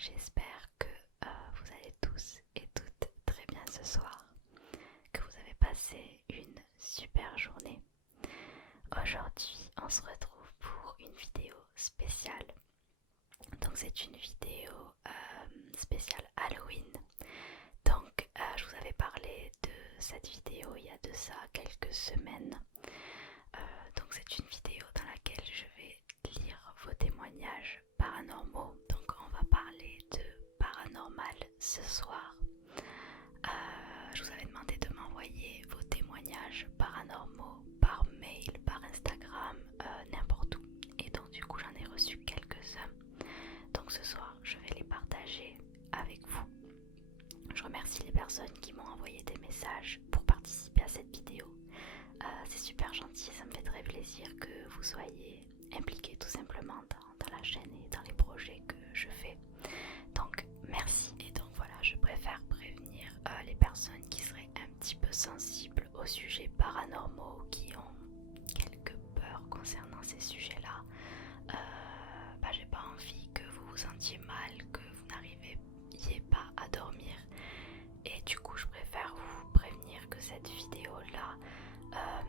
J'espère que vous allez tous et toutes très bien ce soir, que vous avez passé une super journée. Aujourd'hui, on se retrouve pour une vidéo spéciale. Donc c'est une vidéo spéciale Halloween. Donc je vous avais parlé de cette vidéo il y a de ça quelques semaines. Donc c'est une vidéo dans laquelle je vais lire vos témoignages paranormaux. Donc on va parler de paranormal ce soir. Je vous avais demandé de m'envoyer vos témoignages paranormaux par mail, par Instagram, n'importe où. Et donc du coup j'en ai reçu quelques-uns. Donc ce soir je vais les partager avec vous. Je remercie les personnes qui m'ont envoyé des messages pour participer à cette vidéo. C'est super gentil, ça me fait très plaisir que vous soyez impliqués tout simplement dans la chaîne et dans les projets que je fais. Donc merci. Et donc voilà, je préfère prévenir les personnes qui seraient un petit peu sensibles aux sujets paranormaux, qui ont quelques peurs concernant ces sujets-là. J'ai pas envie que vous vous sentiez mal, que vous n'arriviez pas à dormir. Et du coup je préfère vous prévenir que cette vidéo-là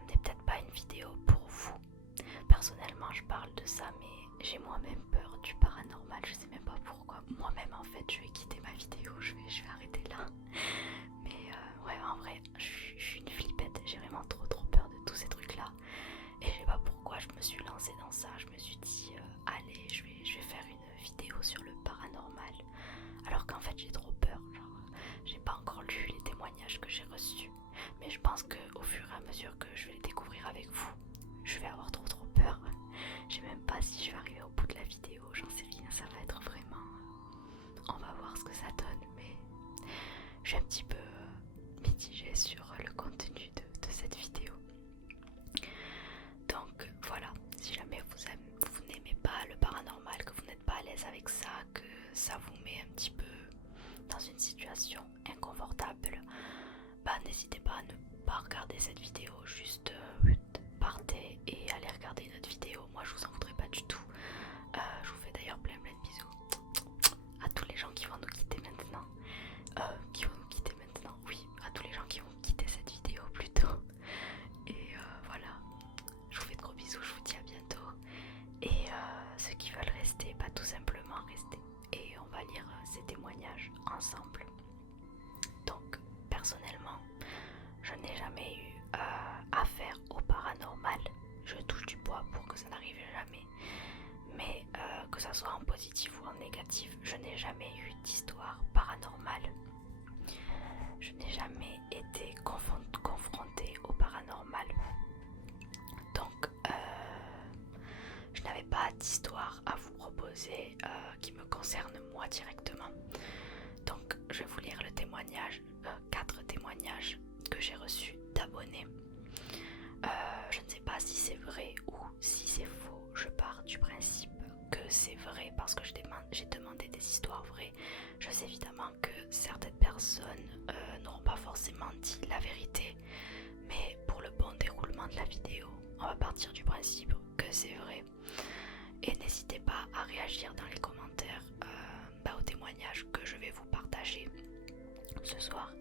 n'est peut-être pas une vidéo pour vous. Personnellement je parle de ça, mais j'ai moi-même peur du paranormal, je sais même pas pourquoi. Moi-même en fait je vais quitter ma vidéo, je vais arrêter là. Mais ouais, en vrai je suis une flippette, j'ai vraiment trop peur de tous ces trucs là. Et je sais pas pourquoi je me suis lancée dans ça, je me suis dit allez je vais faire une vidéo sur le paranormal. Alors qu'en fait j'ai trop peur, genre j'ai pas encore lu les témoignages que j'ai reçus. Mais je pense qu'au fur et à mesure que je vais les découvrir avec vous, je vais avoir trop peur. Je sais même pas si je vais arriver au bout de la vidéo, j'en sais rien, ça va être vraiment... On va voir ce que ça donne, mais je suis un petit peu mitigée sur le contenu de cette vidéo. Donc voilà, si jamais vous n'aimez pas le paranormal, que vous n'êtes pas à l'aise avec ça, que ça vous met un petit peu dans une situation inconfortable, n'hésitez pas à ne pas regarder cette vidéo, juste partez et allez regarder une autre vidéo. Moi je vous en voudrais pas du tout. Je vous fais d'ailleurs plein de bisous à tous les gens qui vont nous quitter maintenant. Oui, à tous les gens qui vont quitter cette vidéo plutôt. Et voilà, je vous fais de gros bisous, je vous dis à bientôt. Et ceux qui veulent rester, tout simplement rester. Et on va lire ces témoignages ensemble. Donc personnellement, je n'ai jamais eu affaire au paranormal. Je touche du bois pour que ça n'arrive jamais. Mais que ça soit en positif ou en négatif, je n'ai jamais eu d'histoire paranormale. Je n'ai jamais été confrontée au paranormal. Donc je n'avais pas d'histoire à vous proposer qui me concerne moi directement. Donc je vais vous lire le témoignage, 4 témoignages que j'ai reçus d'abonnés. Je ne sais pas si c'est vrai ou si c'est faux. Je pars du principe que c'est vrai parce que j'ai demandé des histoires vraies. Je sais évidemment que certaines personnes n'auront pas forcément dit la vérité, mais pour le bon déroulement de la vidéo, on va partir du principe que c'est vrai. Et n'hésitez pas à réagir dans les commentaires aux témoignages que je vais vous partager ce soir.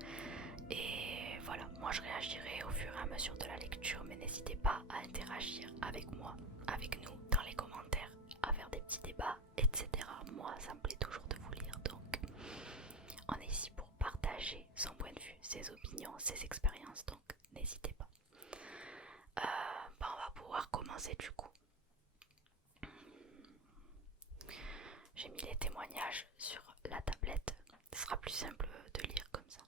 Et voilà, moi je réagirai au fur et à mesure de la lecture, mais n'hésitez pas à interagir avec moi, avec nous dans les commentaires, à faire des petits débats, etc. Moi ça me plaît toujours de vous lire, donc on est ici pour partager son point de vue, ses opinions, ses expériences, donc n'hésitez pas. On va pouvoir commencer du coup. J'ai mis les témoignages sur la tablette, ce sera plus simple de lire comme ça.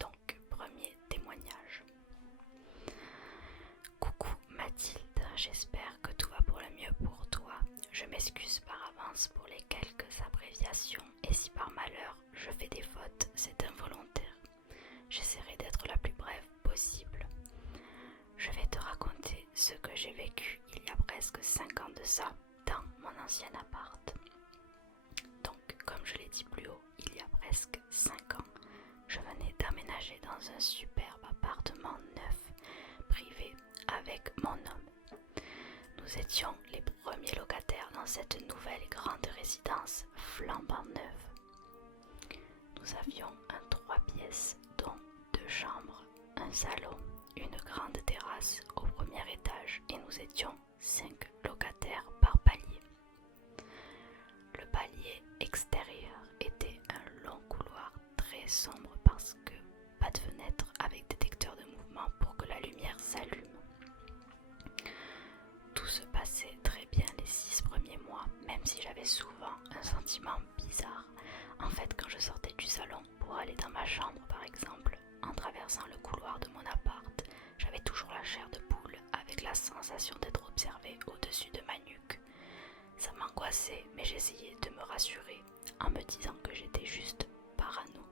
Donc, premier témoignage. Coucou Mathilde, j'espère que tout va pour le mieux pour toi. Je m'excuse par avance pour les quelques abréviations et si par malheur je fais des fautes, c'est involontaire. J'essaierai d'être la plus brève possible. Je vais te raconter ce que j'ai vécu il y a presque 5 ans de ça dans mon ancien appart. Donc, comme je l'ai dit plus haut, il y a presque 5 ans, je venais d'aménager dans un superbe appartement neuf, privé, avec mon homme. Nous étions les premiers locataires dans cette nouvelle grande résidence flambant neuve. Nous avions un 3 pièces, dont 2 chambres, un salon, une grande terrasse au premier étage et nous étions 5 locataires par palier. Le palier extérieur était un long couloir très sombre parce que pas de fenêtre avec détecteur de mouvement pour que la lumière s'allume. Tout se passait très bien les 6 premiers mois, même si j'avais souvent un sentiment bizarre. En fait, quand je sortais du salon pour aller dans ma chambre par exemple, en traversant le couloir de mon appart, j'avais toujours la chair de poule avec la sensation d'être observée au-dessus de ma nuque. Ça m'angoissait, mais j'essayais de me rassurer en me disant que j'étais juste parano.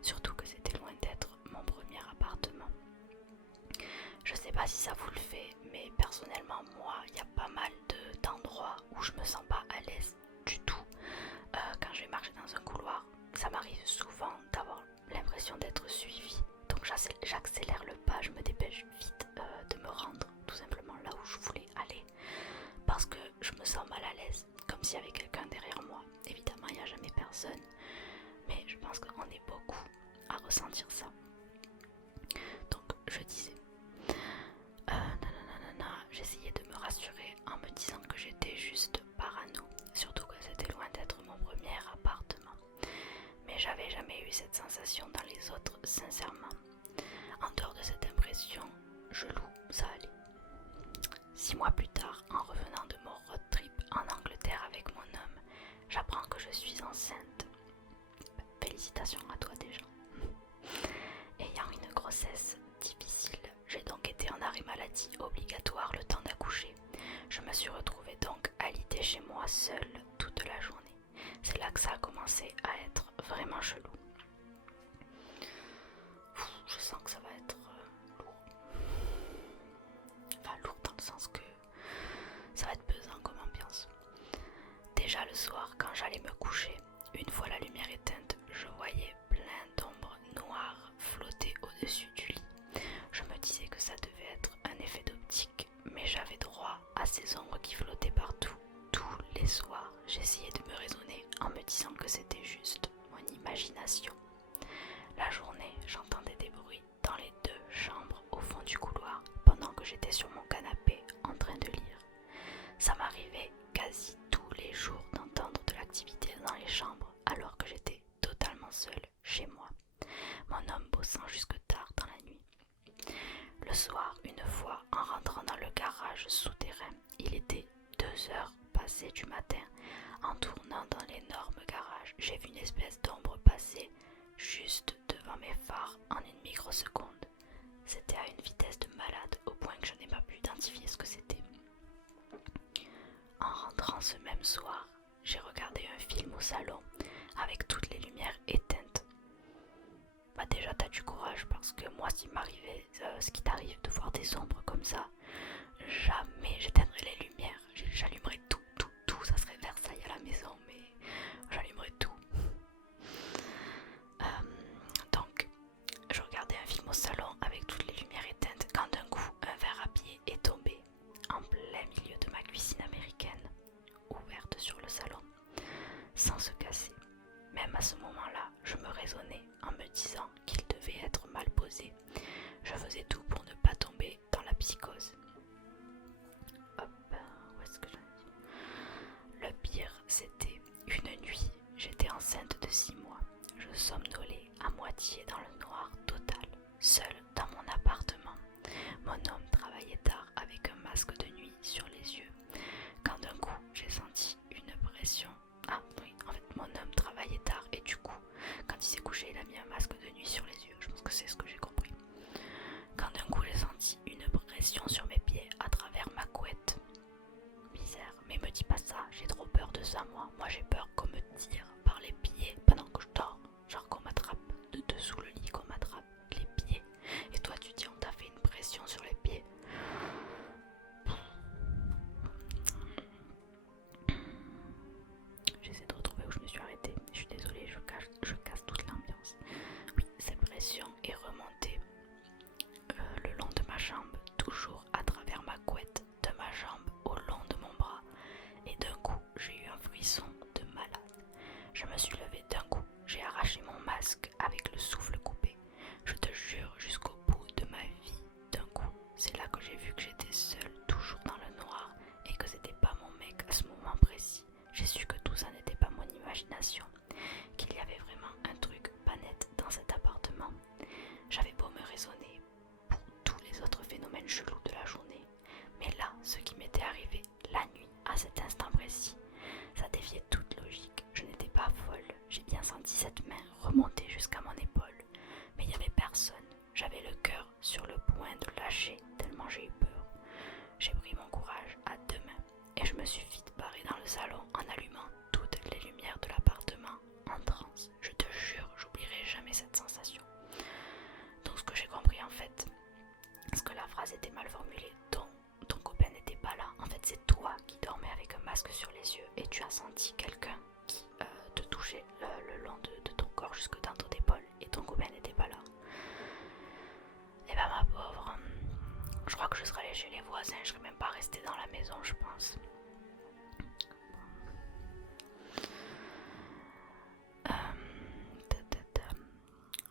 Surtout que c'était loin d'être mon premier appartement. Je sais pas si ça vous le fait, mais personnellement moi, il y a pas mal d'endroits où je me sens pas à l'aise du tout. Quand je vais marcher dans un couloir, ça m'arrive souvent d'avoir l'impression d'être suivie. Donc j'accélère le pas, je me dépêche vite de me rendre tout simplement là où je voulais aller. Parce que je me sens mal à l'aise, comme s'il y avait quelqu'un derrière moi. Évidemment, il n'y a jamais personne, mais je pense qu'on est beaucoup à ressentir ça. Donc je disais, j'essayais de me rassurer en me disant que j'étais juste parano, surtout que c'était loin d'être mon premier appartement. Mais j'avais jamais eu cette sensation dans les autres, sincèrement. En dehors de cette impression, je loue, ça allait. 6 mois plus tard, en revenant de mon road trip en Angleterre avec mon homme, j'apprends que je suis enceinte. Félicitations à toi déjà. Ayant une grossesse difficile, j'ai donc été en arrêt maladie obligatoire le temps d'accoucher. Je me suis retrouvée donc alitée chez moi seule toute la journée. C'est là que ça a commencé à être vraiment chelou. Je sens que ça va être lourd. Enfin lourd dans le sens que ça va être pesant comme ambiance. Déjà le soir, quand j'allais me coucher, une fois la lumière éteinte, je voyais plein d'ombres noires flotter au-dessus du lit. Je me disais que ça devait être un effet d'optique, mais j'avais droit à ces ombres qui flottaient partout. Tous les soirs, j'essayais de me raisonner en me disant que c'était juste mon imagination. La journée, j'entendais des bruits dans les 2 chambres au fond du couloir pendant que j'étais sur mon canapé en train de lire. Ça m'arrivait quasi tous les jours d'entendre de l'activité dans les chambres alors que j'étais totalement seule chez moi, mon homme bossant jusque tard dans la nuit. Le soir, une fois, en rentrant dans le garage souterrain, il était 2 heures passées du matin. En tournant dans l'énorme garage, j'ai vu une espèce d'ombre passer juste devant mes phares en une microseconde. C'était à une vitesse de malade au point que je n'ai pas pu identifier ce que c'était. En rentrant ce même soir, j'ai regardé un film au salon avec toutes les lumières éteintes. Bah déjà t'as du courage parce que moi s'il m'arrivait ce qui t'arrive de voir des ombres comme ça, jamais j'éteindrais les lumières, j'allumerais tout, ça serait Versailles à la maison mais j'allumerais tout. Donc je regardais un film au salon avec toutes les lumières éteintes quand d'un coup un verre à pied est tombé en plein milieu de ma cuisine américaine, ouverte sur le salon, sans se casser. Même à ce moment-là, je me raisonnais en me disant qu'il devait être mal posé. Je faisais tout pour ne pas tomber dans la psychose. Hop, où est-ce que j'en ai dit ? Le pire, c'était une nuit. J'étais enceinte de 6 mois. Je somnolais à moitié dans le noir total, seule dans mon appartement. Mon homme travaillait tard avec un masque de nuit sur les yeux. Quand d'un coup, j'ai senti une pression. Ah oui, en fait, mon homme travaillait tard et du coup, quand il s'est couché, il a mis un masque de nuit sur les yeux. Je pense que c'est ce que j'ai compris. Quand d'un coup, j'ai senti une pression sur mes pieds à travers ma couette. Misère, mais me dis pas ça, j'ai trop peur de ça, moi. Moi, j'ai peur qu'on me tire par les pieds pendant que je dors. Genre qu'on m'attrape de dessous le lit, qu'on m'attrape les pieds. Et toi, tu dis, on t'a fait une pression sur les pieds. J'essaie de retrouver où je me suis arrêtée. Je suis désolée, je casse toute l'ambiance. Oui, cette pression est remontée le long de ma jambe, toujours à travers ma couette, de ma jambe au long de mon bras. Et d'un coup, masque sur les yeux et tu as senti quelqu'un qui te touchait le long de ton corps jusque dans ton épaule et ton copain n'était pas là. Et bah ma pauvre, je crois que je serais allée chez les voisins, je serais même pas restée dans la maison je pense.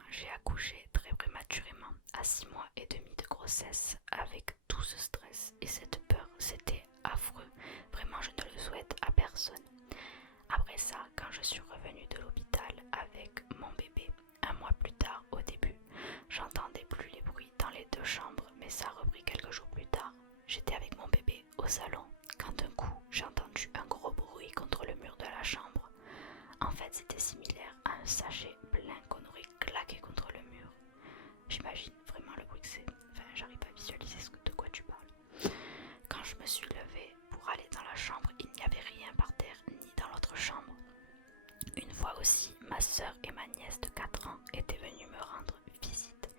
J'ai accouché très prématurément à 6 mois et demi de grossesse avec tout ce stress et cette peur, c'était affreux, vraiment je ne le souhaite à personne. Après ça, quand je suis revenue de l'hôpital avec mon bébé, 1 mois plus tard au début, j'entendais plus les bruits dans les 2 chambres, mais ça a repris quelques jours plus tard. J'étais avec mon bébé au salon quand d'un coup j'ai entendu un gros bruit contre le mur de la chambre. En fait c'était similaire à un sachet plein qu'on aurait claqué contre le mur. J'imagine vraiment le bruit que c'est, enfin j'arrive à visualiser de quoi tu parles. Quand je me suis levée pour aller dans la chambre, il n'y avait rien par terre ni dans l'autre chambre. Une fois aussi, ma soeur et ma nièce de 4 ans étaient venues me rendre visite.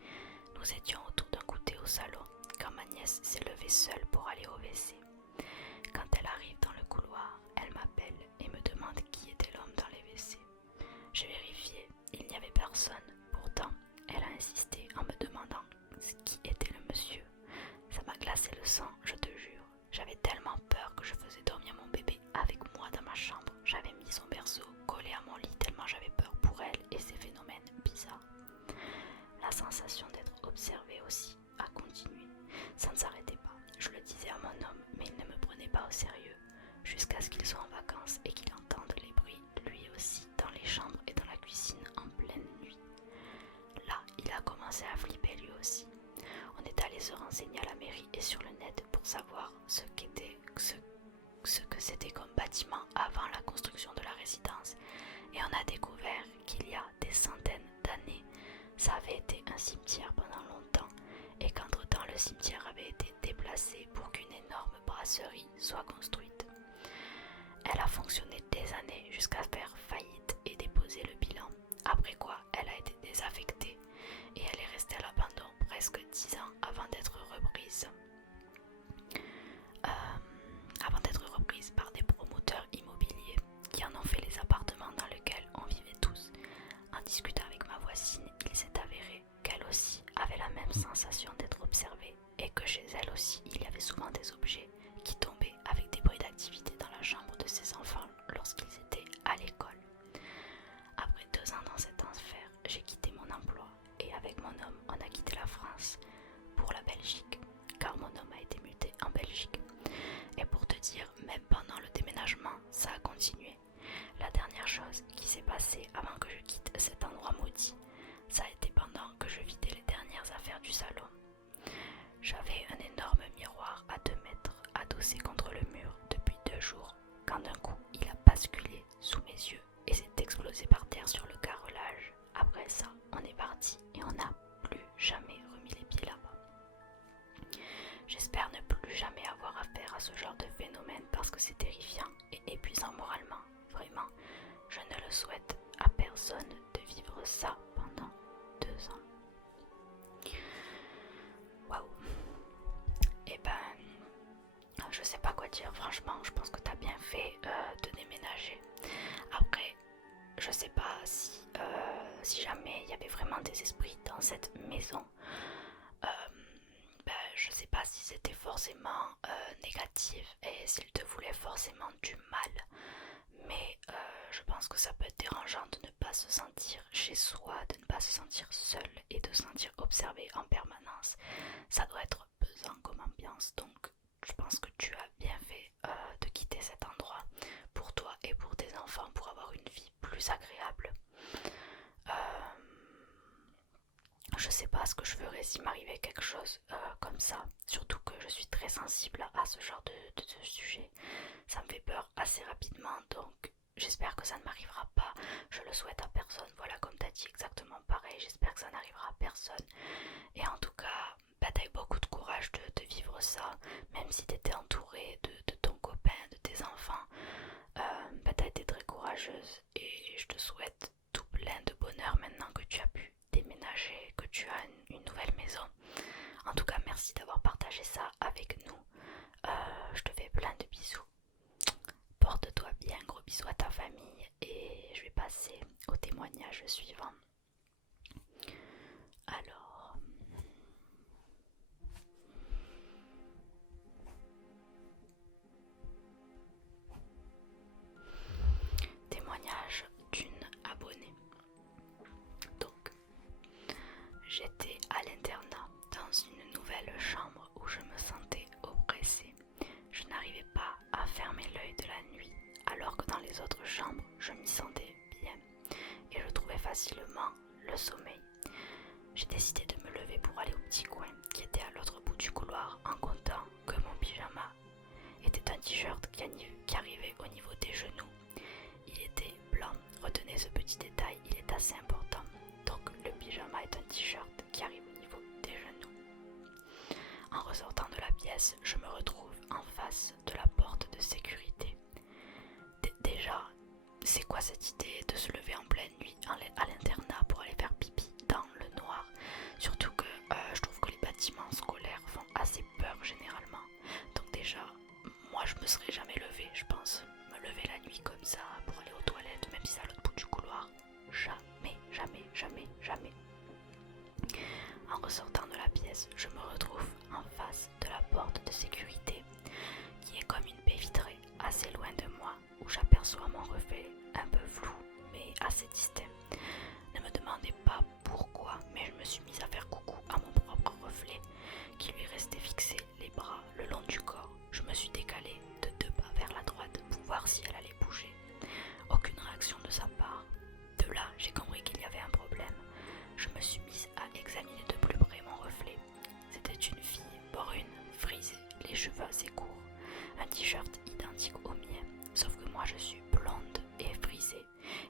Nous étions autour d'un goûter au salon quand ma nièce s'est levée seule pour aller au WC. Quand elle arrive dans le couloir, elle m'appelle et me demande qui était l'homme dans les WC. J'ai vérifié, il n'y avait personne. Pourtant, elle a insisté en me demandant qui était le monsieur. Ça m'a glacé le sang, je te jure. J'avais tellement peur que je faisais dormir mon bébé avec moi dans ma chambre. J'avais mis son berceau collé à mon lit tellement j'avais peur pour elle et ces phénomènes bizarres. La sensation d'être observée aussi a continué. Ça ne s'arrêtait pas. Je le disais à mon homme, mais il ne me prenait pas au sérieux. Jusqu'à ce qu'il soit en vacances et qu'il entende les bruits, lui aussi, dans les chambres et dans la cuisine en pleine nuit. Là, il a commencé à flipper lui aussi. On est allé se renseigner à la mairie et sur le net pour savoir ce que c'était comme bâtiment avant la construction de la résidence. Et on a découvert qu'il y a des centaines d'années, ça avait été un cimetière pendant longtemps et qu'entre-temps le cimetière avait été déplacé pour qu'une énorme brasserie soit construite. Elle a fonctionné des années jusqu'à faire faillite et déposer le bilan, après quoi elle a été désaffectée et elle est restée à l'abandon presque 10 ans avant d'être reprise. Par des promoteurs immobiliers qui en ont fait les appartements dans lesquels on vivait tous. En discutant avec ma voisine, il s'est avéré qu'elle aussi avait la même sensation d'être observée et que chez elle aussi il y avait souvent des objets qui tombaient avec des bruits d'activité dans la chambre de ses enfants lorsqu'ils étaient à l'école. Après 2 ans dans cet enfer, j'ai quitté mon emploi et avec mon homme on a quitté la France pour la Belgique car mon homme a été muté en Belgique. Et pour te dire, même pendant le déménagement, ça a continué. La dernière chose qui s'est passée avant que je quitte cet endroit maudit, ça a été pendant que je vidais les dernières affaires du salon. J'avais un énorme miroir à 2 mètres adossé contre le mur depuis 2 jours, quand d'un coup il a basculé sous mes yeux et s'est explosé par terre sur le carrelage. Après ça, on est parti et on n'a plus jamais remis les pieds là-bas. J'espère ne plus jamais avoir affaire à ce genre de phénomène parce que c'est terrifiant et épuisant moralement. Vraiment, je ne le souhaite à personne de vivre ça pendant 2 ans. Waouh. Et je sais pas quoi dire, franchement, je pense que t'as bien fait de déménager. Après, je sais pas si jamais il y avait vraiment des esprits dans cette maison. Je sais pas si c'était forcément négatif et s'il te voulait forcément du mal, mais je pense que ça peut être dérangeant de ne pas se sentir chez soi, de ne pas se sentir seul et de se sentir observé en permanence. Ça doit être pesant comme ambiance, donc je pense que tu as bien fait de quitter cet endroit pour toi et pour tes enfants pour avoir une vie plus agréable. Je sais pas ce que je ferais s'il m'arrivait quelque chose comme ça, surtout que je suis très sensible à ce genre de sujet. Ça me fait peur assez rapidement, donc j'espère que ça ne m'arrivera pas. Je le souhaite à personne, voilà, comme t'as dit, exactement pareil. J'espère que ça n'arrivera à personne. Et en tout cas, t'as eu beaucoup de courage de vivre ça, même si t'étais entourée de ton copain, de tes enfants. T'as été très courageuse et je te souhaite tout plein de bonheur maintenant que tu as pu déménager, que tu as une nouvelle maison. En tout cas, merci d'avoir partagé ça avec nous. Je te fais plein de bisous. dis un gros bisou à ta famille et je vais passer au témoignage suivant. Alors, témoignage d'une abonnée. Donc, j'étais à l'internat dans une nouvelle chambre où je me sentais oppressée. Je n'arrivais pas à fermer l'œil de la nuit, alors que dans les autres chambres, je m'y sentais bien et je trouvais facilement le sommeil. J'ai décidé de me lever pour aller au petit coin qui était à l'autre bout du couloir en comptant que mon pyjama était un t-shirt qui arrivait au niveau des genoux. Il était blanc. Retenez ce petit détail, il est assez important. Donc le pyjama est un t-shirt qui arrive au niveau des genoux. En ressortant de la pièce, je me retrouve en face de la porte de sécurité. Déjà, c'est quoi cette idée de se lever en pleine nuit à l'internat pour aller faire pipi dans le noir? Surtout que je trouve que les bâtiments scolaires font assez peur généralement. Donc déjà, moi je me serais jamais levée, je pense. Me lever la nuit comme ça pour aller aux toilettes, même si c'est à l'autre bout du couloir. Jamais, jamais, jamais, jamais. En ressortant de la pièce, je me retrouve en face de la porte de sécurité qui est comme une baie vitrée assez loin de moi où j'aperçois mon reflet un peu flou mais assez distinct. Ne me demandez pas pourquoi, mais je me suis mise à faire coucou à mon propre reflet qui lui restait fixé les bras le long du corps. Je me suis décalée de 2 pas vers la droite pour voir si elle allait bouger. Aucune réaction de sa part. De là, j'ai compris qu'il y avait un problème. Je me suis mise à examiner de plus près mon reflet. C'était une fille brune, frisée, les cheveux assez courts, un t-shirt identique au mien, sauf que moi je suis blonde et frisée.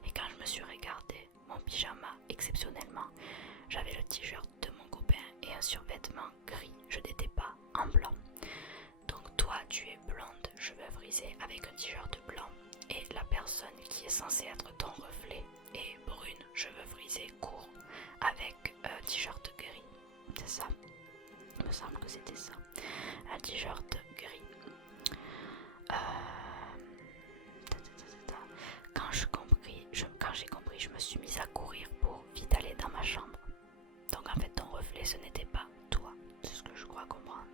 Et quand je me suis regardée, mon pyjama, exceptionnellement, j'avais le t-shirt de mon copain et un survêtement gris. Je n'étais pas en blanc. Donc toi, tu es blonde, cheveux frisés avec un t-shirt blanc, et la personne qui est censée être ton reflet est brune, cheveux frisés courts avec un t-shirt gris. C'est ça. Il me semble que c'était ça. Un t-shirt gris. Quand j'ai compris, je me suis mise à courir pour vite aller dans ma chambre. Donc en fait ton reflet ce n'était pas toi, c'est ce que je crois comprendre.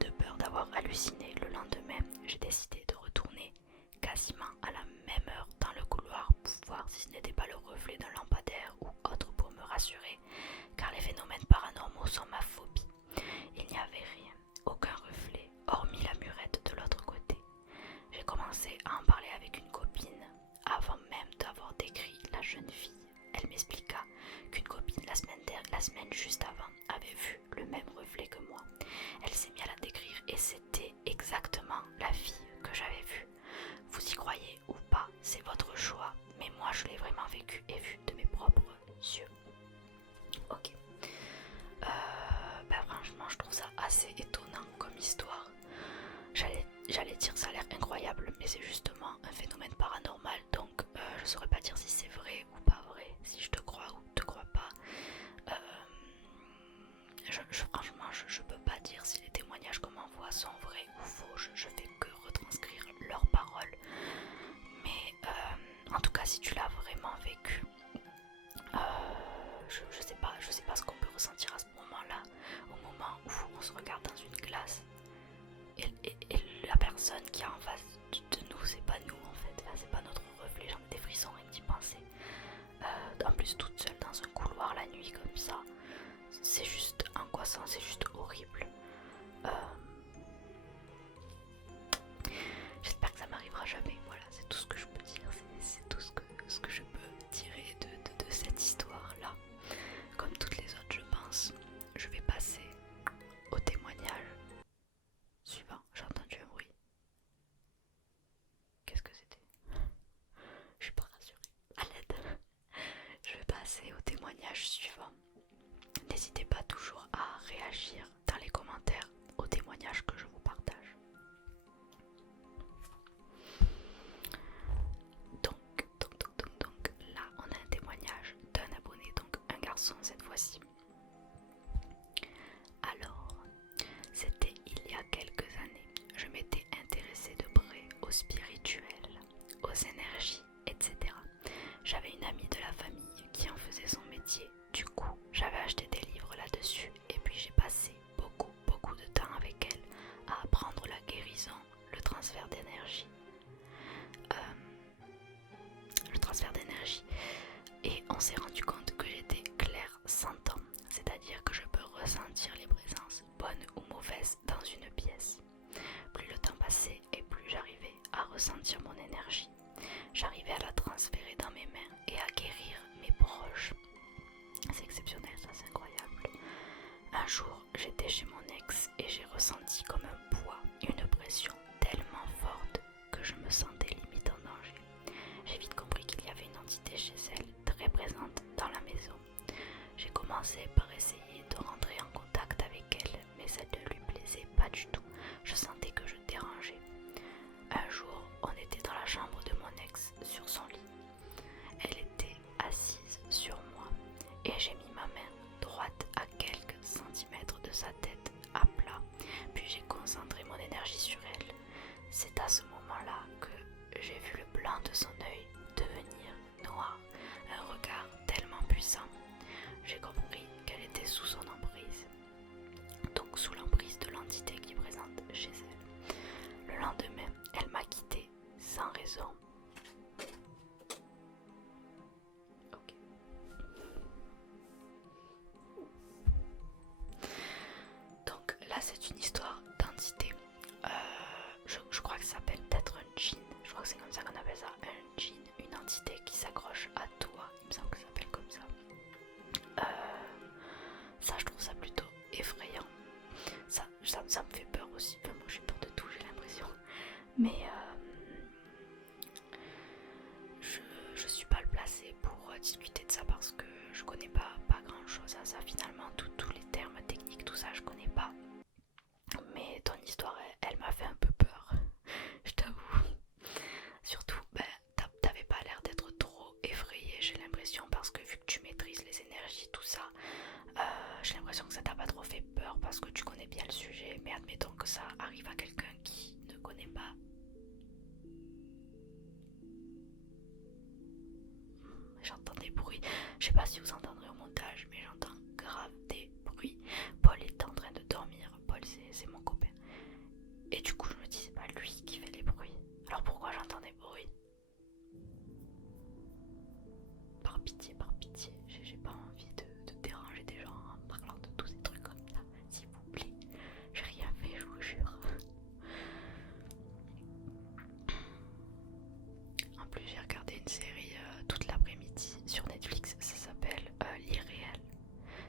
De peur d'avoir halluciné le lendemain, j'ai décidé de retourner quasiment à la même heure dans le couloir pour voir si ce n'était pas le reflet d'un lampadaire ou autre pour me rassurer, car les phénomènes paranormaux sont ma phobie. Il n'y avait rien, aucun reflet, hormis la murette de l'autre côté. J'ai commencé à en parler avec une copine avant même d'avoir décrit la jeune fille. Elle m'expliqua qu'une copine la semaine juste avant avait vu le même reflet que moi. Elle s'est mise à la décrire et c'était exactement la fille que j'avais vue. Vous y croyez ou pas, c'est votre choix, mais moi je l'ai vraiment vécu et vu de mes propres yeux. Ok. Franchement, je trouve ça assez étonnant comme histoire. J'allais dire ça a l'air incroyable, mais c'est justement un phénomène paranormal, donc je saurais pas dire si c'est vrai ou pas vrai, si je te crois ou te crois pas. Franchement, je peux pas dire si les témoignages qu'on m'envoie sont vrais ou faux, je fais que retranscrire leurs paroles. Mais en tout cas, si tu l'as vraiment vécu, je sais pas ce qu'on peut ressentir à ce moment-là, au moment où on se regarde dans une glace et la personne qui est en face de nous, c'est pas nous en fait, enfin, c'est pas notre reflet. J'en ai des frissons rien que d'y penser. En plus toute seule dans un couloir la nuit comme ça, c'est juste angoissant, c'est juste horrible. J'espère que ça m'arrivera jamais. Voilà, c'est tout ce que je peux dire, c'est tout ce que je peux tirer de cette histoire là. Comme toutes les autres je pense. Je vais passer au témoignage suivant. J'ai entendu un bruit. Qu'est-ce que c'était? Je suis pas rassurée. À l'aide. Je vais passer au témoignage suivant. N'hésitez pas toujours à réagir dans les commentaires aux témoignages que je vous partage. Donc, là on a un témoignage d'un abonné, donc un garçon cette fois-ci. Alors, c'était il y a quelques années. Je m'étais intéressée de près au spirituel, aux transfert d'énergie. Et on s'est rendu compte que j'étais clair-sentant, c'est-à-dire que je peux ressentir les présences, bonnes ou mauvaises, dans une pièce. Plus le temps passait et plus j'arrivais à ressentir mon énergie. J'arrivais à la transférer dans mes mains et à guérir mes proches. C'est exceptionnel, ça, c'est incroyable. Un jour, j'étais chez mon ex et j'ai ressenti comme un poids, une pression tellement forte que je me sentais limite en danger. J'ai vite compris qu'il y avait une entité chez elle, très présente dans la maison. J'ai commencé par essayer de rentrer en contact avec elle, mais ça ne lui plaisait pas du tout. Je sentais que je dérangeais. Un jour, on était dans la chambre de mon ex, sur son lit. Elle était assise sur moi et j'ai mis ma main droite à quelques centimètres de sa tête, à plat, puis j'ai concentré mon énergie sur elle. C'est à ce moment-là que j'ai vu le blanc de son œil devenir noir, un regard tellement puissant. J'ai compris qu'elle était sous son emprise, donc sous l'emprise de l'entité qui est présente chez elle. Le lendemain, elle m'a quitté sans raison. Ok. Donc là, c'est une histoire d'entité. Je crois que ça s'appelle peut-être un djinn. Je crois que c'est comme ça qu'on appelle ça, un djinn, une entité qui s'accroche à toi. Il me semble que ça s'appelle comme ça. Ça, je trouve ça plutôt effrayant. Ça me fait peur aussi. Enfin, moi, j'ai peur de tout, j'ai l'impression. Mais je suis pas le placé pour discuter de ça parce que je connais pas grand chose à ça. Finalement, tous les termes techniques, tout ça, je connais pas. Mais ton histoire, elle m'a fait un peu peur, je t'avoue. Surtout, t'avais pas l'air d'être trop effrayée, j'ai l'impression, parce que vu que tu maîtrises les énergies, tout ça, j'ai l'impression que ça t'a pas trop fait peur parce que tu connais bien le sujet. Mais admettons que ça arrive à quelqu'un qui ne connaît pas. J'entends des bruits, je sais pas si vous entendrez au montage, mais j'entends grave des bruits. Paul est en train de dormir, Paul c'est mon copain. Et du coup je me dis c'est pas lui qui fait les bruits. Alors pourquoi j'entends des bruits? Par pitié, j'ai pas envie de déranger des gens en parlant de tous ces trucs comme ça. S'il vous plaît, j'ai rien fait, je vous jure. En plus j'ai regardé une série toute l'après-midi sur Netflix, ça s'appelle L'Irréel.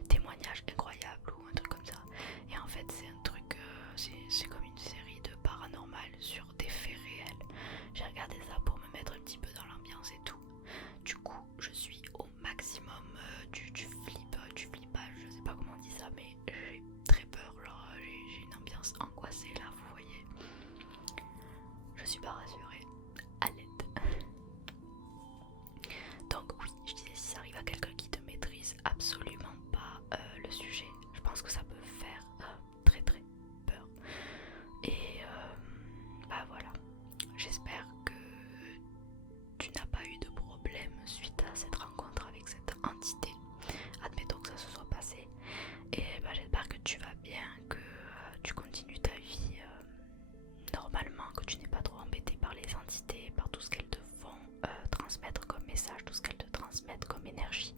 Témoignage incroyable ou un truc comme ça. Et en fait c'est un truc, c'est comme une série de paranormal sur des faits réels. J'ai regardé ça pour me mettre un petit peu dans l'ambiance et tout. Du coup je suis au maximum du flippage, je sais pas comment on dit ça, mais j'ai très peur, genre j'ai une ambiance angoissée là, vous voyez. Je suis pas rassurée, à l'aide. Donc oui, je disais, si ça arrive à quelqu'un qui ne maîtrise absolument pas le sujet, je pense que ça peut faire très très peur. Et voilà, j'espère que tu n'as pas eu de problème suite à cette rencontre avec cette entité. Admettons que ça se soit passé. Et j'espère que tu vas bien, que tu continues ta vie normalement, que tu n'es pas trop embêté par les entités, par tout ce qu'elles te font transmettre comme message, tout ce qu'elles te transmettent comme énergie.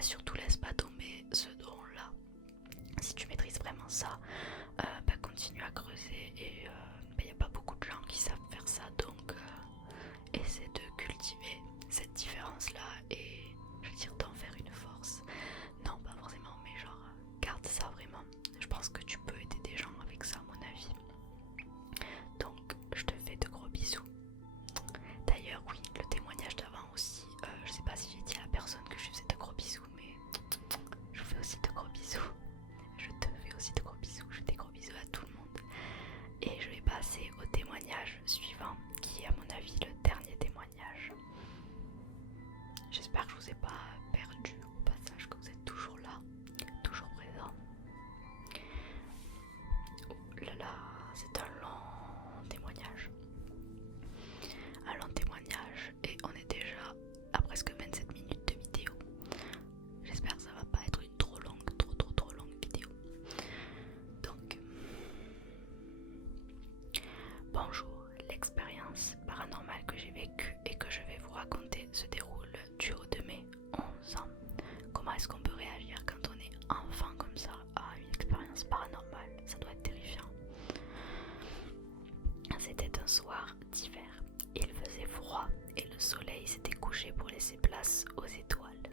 Surtout laisse pas tomber ce don là. Si tu maîtrises vraiment ça, continue à creuser. Et il n'y a pas beaucoup de gens qui savent faire ça, donc essaie de cultiver cette le soleil s'était couché pour laisser place aux étoiles.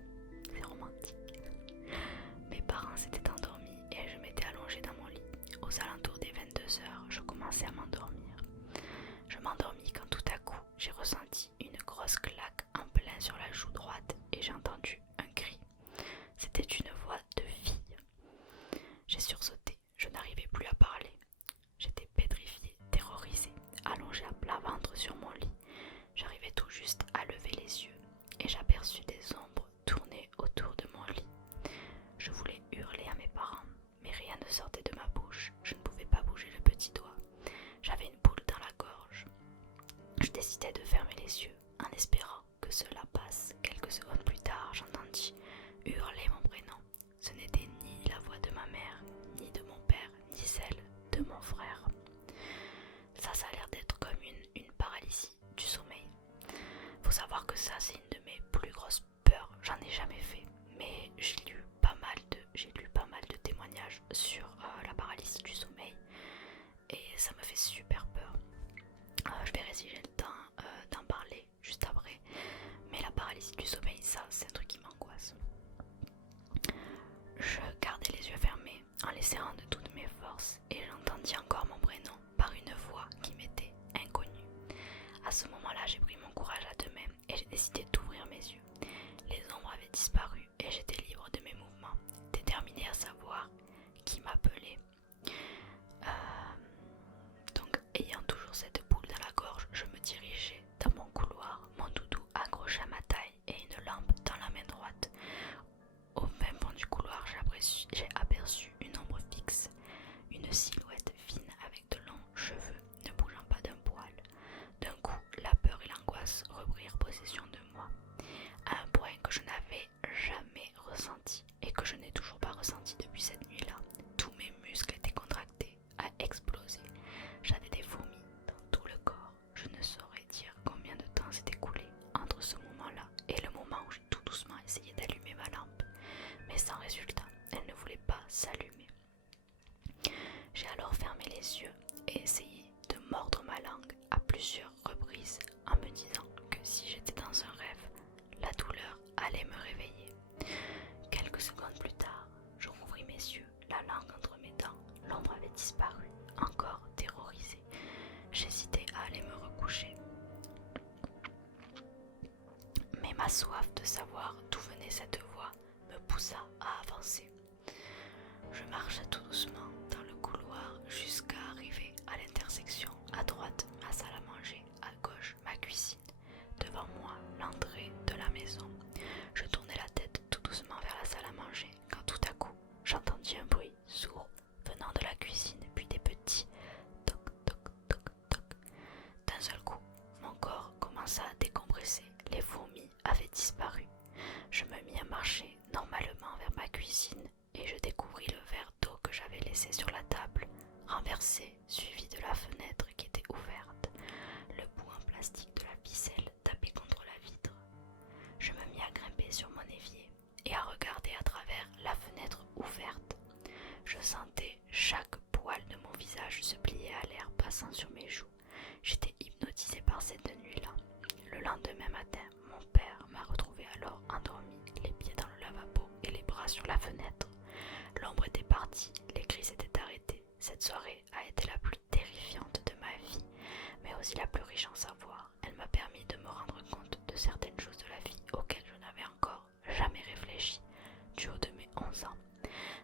C'est romantique. Mes parents s'étaient endormis et je m'étais allongée dans mon lit. Aux alentours des 22 heures, je commençais à m'endormir. Je m'endormis quand tout à coup, j'ai ressenti une grosse claque en plein sur la joue droite et j'ai entendu un cri. C'était une voix de fille. J'ai sursauté, je n'arrivais plus à parler. J'étais pétrifiée, terrorisée, allongée à plat ventre sur mon lit. J'arrivais tout juste à lever les yeux et j'aperçus des ombres tourner autour de mon lit. Je voulais hurler à mes parents, mais rien ne sortait de ma bouche. Je ne pouvais pas bouger le petit doigt. J'avais une boule dans la gorge. Je décidai de fermer les yeux en espérant que cela passe. Quelques secondes plus tard, j'entendis hurler mon prénom. Ce n'était ni la voix de ma mère, ni de mon père, ni celle de mon frère. Ça a l'air d'être comme une paralysie du sommeil. Faut savoir que ça, c'est une de mes plus grosses peurs. J'en ai jamais fait, mais j'ai lu pas mal de témoignages sur la paralysie du sommeil et ça me fait super peur. Je verrai si j'ai le temps d'en parler juste après, mais la paralysie du sommeil, ça, c'est un truc qui m'angoisse. Je gardais les yeux fermés en les serrant de toutes mes forces et j'entendis encore mon prénom par une voix qui m'était inconnue. À ce moment-là, j'ai pris mon courage à deux mains et j'ai décidé d'ouvrir mes yeux. Les ombres avaient disparu et j'étais libre de mes mouvements, déterminée à savoir qui m'appelait. Donc, ayant toujours cette boule dans la gorge, je me dirigeais dans mon couloir, mon doudou accroché à ma taille et une lampe dans la main droite. Au fin fond du couloir, j'ai aperçu une ombre fixe, une silhouette fine avec de longs cheveux, ne bougeant pas d'un poil. D'un coup, la peur et l'angoisse reprirent possession de moi, à un point que je n'avais jamais ressenti et que je n'ai toujours pas ressenti depuis cette nuit-là. Tous mes muscles étaient contractés, à exploser. J'avais des vomis dans tout le corps. Je ne saurais dire combien de temps s'est écoulé entre ce moment-là et le moment où j'ai tout doucement essayé d'allumer ma lampe, mais sans résultat, elle ne voulait pas s'allumer. J'ai alors fermé les yeux et essayé de mordre ma langue à plusieurs reprises en me disant que si j'étais dans un rêve, la douleur allait me réveiller. Quelques secondes plus tard, je rouvris mes yeux, la langue entre mes dents. L'ombre avait disparu, encore terrorisée. J'hésitais à aller me recoucher. Mais ma soif de savoir d'où venait cette voix me poussa à avancer. Je marchais tout doucement dans le couloir jusqu'à arriver à l'intersection. À droite, ma salle à manger, à gauche, ma cuisine. Devant moi, l'entrée de la maison. Je tournais la tête tout doucement vers la salle à manger quand tout à coup, j'entendis un bruit sourd venant de la cuisine, puis des petits toc toc toc toc. D'un seul coup, mon corps commença à décompresser. Les fourmis avaient disparu. Je me mis à marcher normalement vers ma cuisine et je découvris le verre d'eau que j'avais laissé sur la table, renversé, suivi de la fenêtre qui était ouverte. Le bout en plastique de la ficelle tapait contre la vitre. Je me mis à grimper sur mon évier et à regarder à travers la fenêtre ouverte. Je sentais chaque poil de mon visage se plier à l'air passant sur mes joues. J'étais hypnotisée par cette nuit-là. Le lendemain matin, mon père m'a retrouvée alors endormie, les pieds dans le lavabo et les bras sur la fenêtre. L'ombre était partie, les cris s'étaient arrêtés. Cette soirée a été la plus terrifiante de ma vie, mais aussi la plus riche en savoir. Elle m'a permis de me rendre compte de certaines choses de la vie auxquelles je n'avais encore jamais réfléchi du haut de mes 11 ans.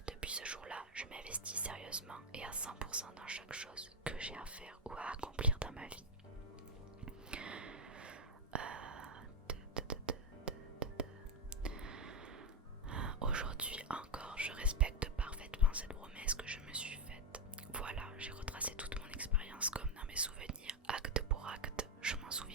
Depuis ce jour-là, je m'investis sérieusement et à 100% dans chaque chose que j'ai à faire ou à accomplir dans ma vie. Aujourd'hui encore, je respecte parfaitement cette promesse que je me suis faite. Voilà, j'ai retracé toute mon expérience comme dans mes souvenirs, acte pour acte. Je m'en souviens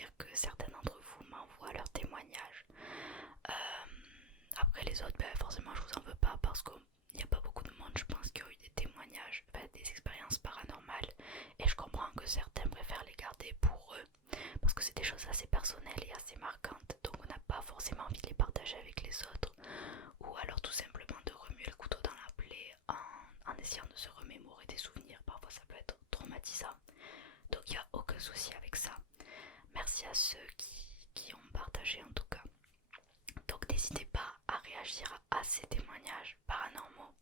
dire que certains d'entre vous m'envoient leurs témoignages. Après les autres, forcément je vous en veux pas parce qu'il n'y a pas beaucoup de monde, je pense, qui ont eu des témoignages, des expériences paranormales, et je comprends que certains préfèrent les garder pour eux parce que c'est des choses assez personnelles et assez marquantes, donc on n'a pas forcément envie de les partager avec les autres, ou alors tout simplement de remuer le couteau dans la plaie en essayant de se remémorer des souvenirs. Parfois ça peut être traumatisant, donc il n'y a aucun souci avec ça. Merci à ceux qui ont partagé en tout cas. Donc n'hésitez pas à réagir à ces témoignages paranormaux,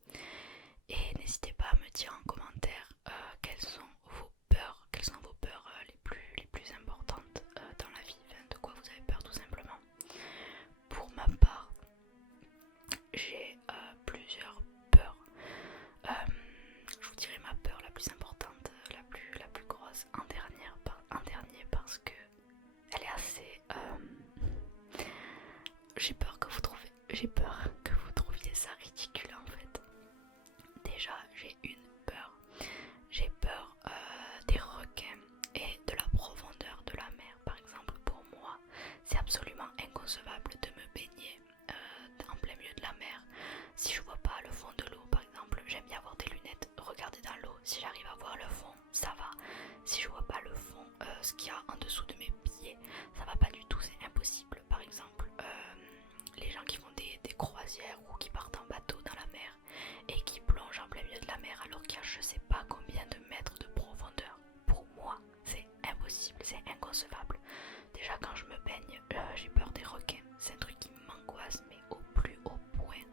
et n'hésitez pas à me dire en commentaire quelles sont vos peurs, les plus importantes dans la vie, de quoi vous avez peur tout simplement. Pour ma part, j'ai plusieurs peurs. Je vous dirai ma peur la plus importante, la plus grosse en dernier parce que elle est assez... J'ai peur que vous trouviez ça ridicule en fait. Déjà, j'ai une peur. J'ai peur des requins et de la profondeur de la mer. Par exemple, pour moi, c'est absolument inconcevable de me baigner en plein milieu de la mer. Si je vois pas le fond de l'eau, par exemple, j'aime bien avoir des lunettes, regarder dans l'eau. Si j'arrive à voir le fond, ça va. Si je vois pas le fond, ce qu'il y a en dessous de mes pieds, ça va pas du tout, c'est impossible. Par exemple, les gens qui font des croisières ou qui partent en bateau dans la mer et qui plongent en plein milieu de la mer alors qu'il y a je sais pas combien de mètres de profondeur. Pour moi, c'est impossible, c'est inconcevable. Déjà quand je me baigne, j'ai peur des requins. C'est un truc qui m'angoisse, mais au plus haut point.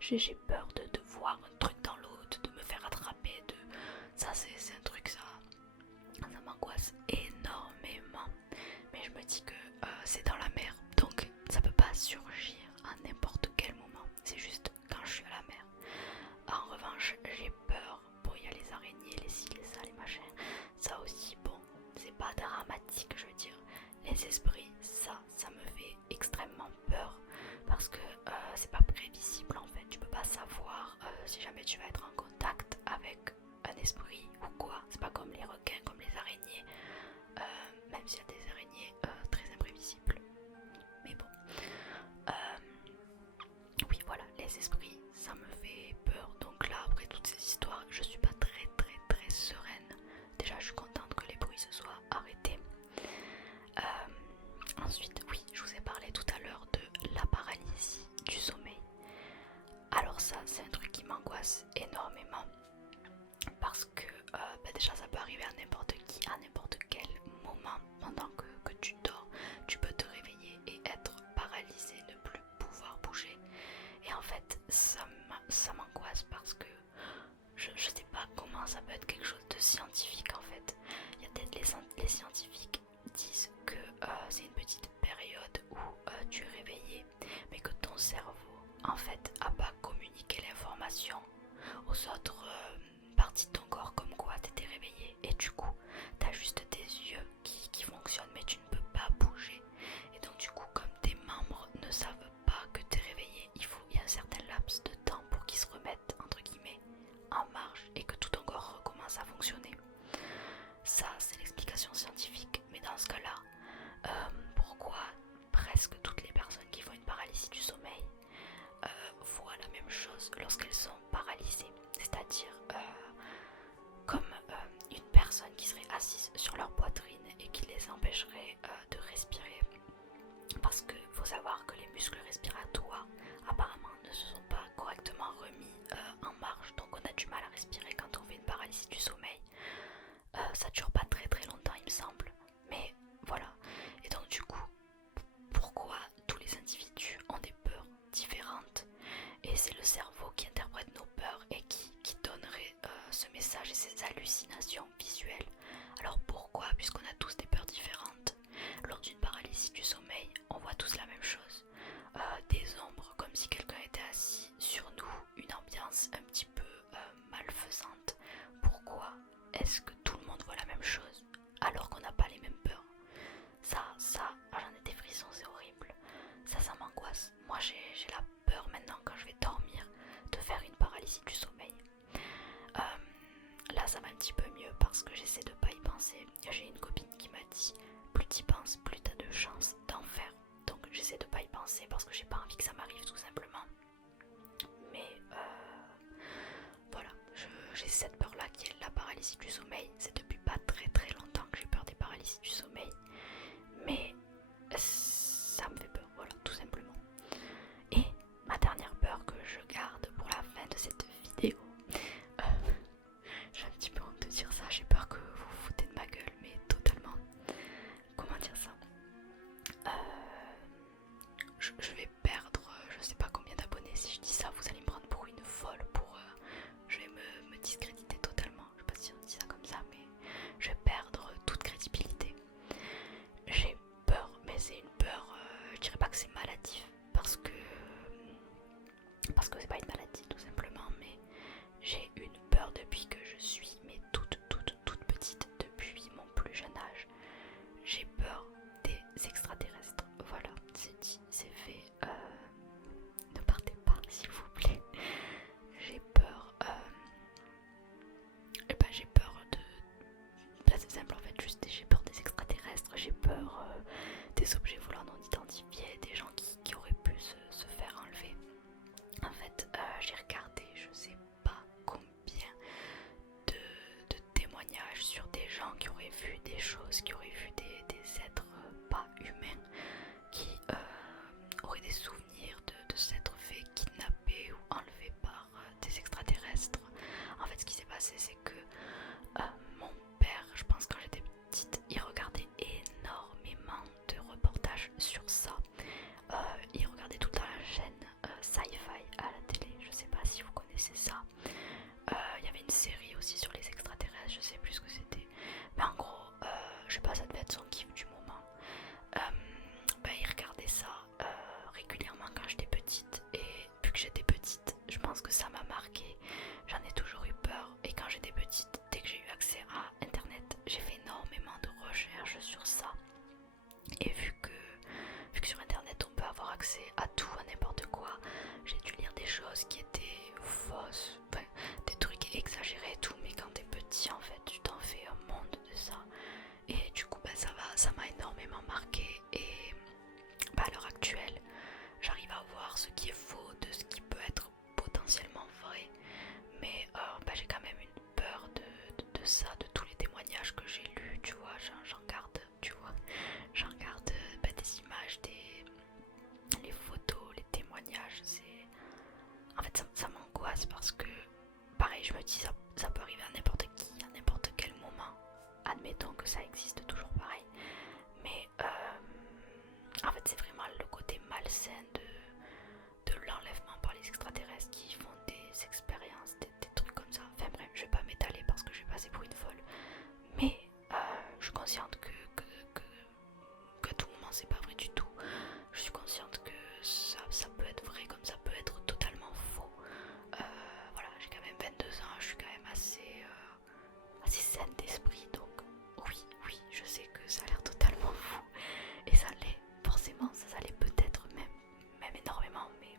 J'ai peur de voir un truc dans l'eau, de me faire attraper. Ça c'est un truc, ça m'angoisse énormément. Mais je me dis que c'est dans la mer, donc ça peut pas surgir à n'importe quel moment. C'est juste quand je suis à la mer. En revanche, j'ai peur. Bon, il y a les araignées, les ci, les ça, les machins. Ça aussi, bon, c'est pas dramatique, je veux dire. Les esprits, ça me fait extrêmement peur parce que c'est pas prévisible en fait. Tu peux pas savoir si jamais tu vas être en contact avec un esprit ou quoi. C'est pas comme les requins, comme les araignées, même s'il y a des araignées très imprévisibles. Mais bon, oui, voilà, les esprits, ça me fait peur. Donc là, après toutes ces histoires, je suis pas très sereine. Déjà, je suis contente que les bruits se soient arrêtés. Ensuite, oui, je vous ai parlé tout à l'heure de la paralysie du sommeil. Alors ça, c'est un truc qui m'angoisse énormément parce que déjà, ça peut arriver à n'importe qui, à n'importe quel moment pendant que tu dors. Tu peux te réveiller et être paralysé, ne plus pouvoir bouger. Et en fait, ça m'angoisse parce que je sais pas comment ça peut être quelque chose de scientifique en fait. Il y a peut-être les scientifiques disent que c'est une petite période où tu es réveillé, mais que ton cerveau en fait a pas communiqué l'information aux autres parties de ton corps comme quoi tu étais réveillé, et du coup tu as juste tes yeux qui fonctionnent mais tu ne peux pas bouger. Et donc du coup, comme tes membres ne savent pas que tu es réveillé, il y a un certain laps de temps pour qu'ils se remettent entre guillemets en marche et que tout ton corps recommence à fonctionner. Ça, c'est l'explication scientifique. Mais dans ce cas-là, pourquoi presque toutes les personnes qui font une paralysie du sommeil voient la même chose lorsqu'elles sont paralysées? C'est-à-dire je vais perdre je sais pas combien d'abonnés. Si je dis ça, vous allez me prendre pour une folle, je vais me discréditer totalement. Je sais pas si on dit ça comme ça, mais je vais perdre toute crédibilité. J'ai peur, mais c'est une peur, je dirais pas que c'est maladif, parce que c'est pas une maladie tout simplement, mais j'ai une peur depuis que je suis mais toute petite, depuis mon plus jeune âge. J'ai peur des extraterrestres. Voilà, c'est dit, c'est fait. Ne partez pas s'il vous plaît. J'ai peur. J'ai peur de. Bah, c'est simple en fait, juste j'ai peur des extraterrestres, j'ai peur des objets volants non identifiés, des gens qui auraient pu se faire enlever. En fait, j'ai regardé, je sais pas combien de témoignages sur des gens qui auraient vu des choses, qui auraient vu des êtres pas humains, qui auraient des souvenirs de s'être fait kidnapper ou enlever par des extraterrestres. En fait, ce qui s'est passé, c'est que mon père, je pense quand j'étais petite, il regardait énormément de reportages sur ça. Il regardait tout le temps la chaîne Sci-Fi à la télé, je sais pas si vous connaissez ça. Il y avait une série aussi sur les extraterrestres, je sais plus ce que c'était. Mais en gros, je sais pas, ça devait être son kiff du moment. Il regardait ça régulièrement quand j'étais petite. Et vu que j'étais petite, je pense que ça m'a marqué. J'en ai toujours eu peur. Et quand j'étais petite, dès que j'ai eu accès à internet, j'ai fait énormément de recherches sur ça. Et vu que sur internet on peut avoir accès à tout, à n'importe quoi, j'ai dû lire des choses qui étaient fausses, enfin, des trucs exagérés et tout, mais quand t'es petit en fait tu t'en fais un monde de ça. Et du coup ça m'a énormément marqué. Et à l'heure actuelle j'arrive à voir ce qui est faux de ce qui peut être potentiellement vrai. Mais j'ai quand même une peur de ça, de tous les témoignages que j'ai lus, tu vois, j'en garde, tu vois, j'en garde des images, les photos, les témoignages, c'est... En fait ça m'angoisse parce que, pareil, je me dis ça peut arriver à n'importe qui, à n'importe quel moment. Admettons que ça existe toujours pareil. Mais en fait c'est vraiment le côté malsain de l'enlèvement par les extraterrestres qui font des expériences, des trucs comme ça. Enfin bref, je vais pas m'étaler parce que je vais passer pour une folle. Mais je suis consciente que à tout moment c'est pas vrai du tout. Je suis consciente que ça peut être vrai comme ça peut être totalement faux. Voilà, j'ai quand même 22 ans, je suis quand même assez saine d'esprit, donc oui, je sais que ça a l'air totalement fou. Et ça l'est, forcément, ça l'est peut-être même énormément, mais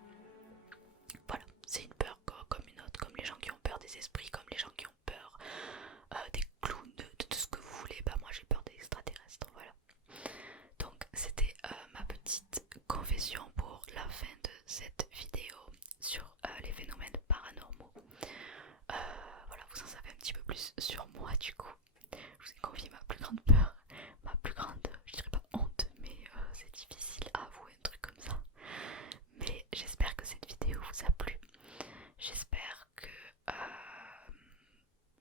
voilà, c'est une peur comme une autre, comme les gens qui ont peur des esprits, comme les gens qui ont peur des clowns, de tout ce que vous voulez. Moi j'ai peur des extraterrestres, voilà. Donc c'était ma petite confession pour la fin de cette vidéo sur les phénomènes paranormaux. Voilà, vous en savez un petit peu plus sur moi du coup. Je vous ai confié ma plus grande peur, ma plus grande, je dirais pas honte, mais c'est difficile à avouer un truc comme ça. Mais j'espère que cette vidéo vous a plu. J'espère que...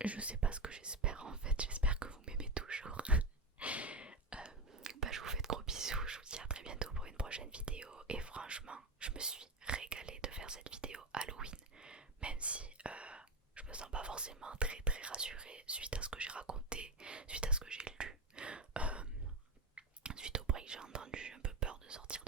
je sais pas ce que j'espère en fait, j'espère que vous m'aimez toujours. Je vous fais de gros bisous, je vous dis à très bientôt pour une prochaine vidéo. Et franchement, je me suis régalée de faire cette vidéo Halloween, même si je me sens pas forcément très rassurée suite à ce que j'ai raconté, suite à ce que j'ai lu, suite au bruit que j'ai entendu. J'ai un peu peur de sortir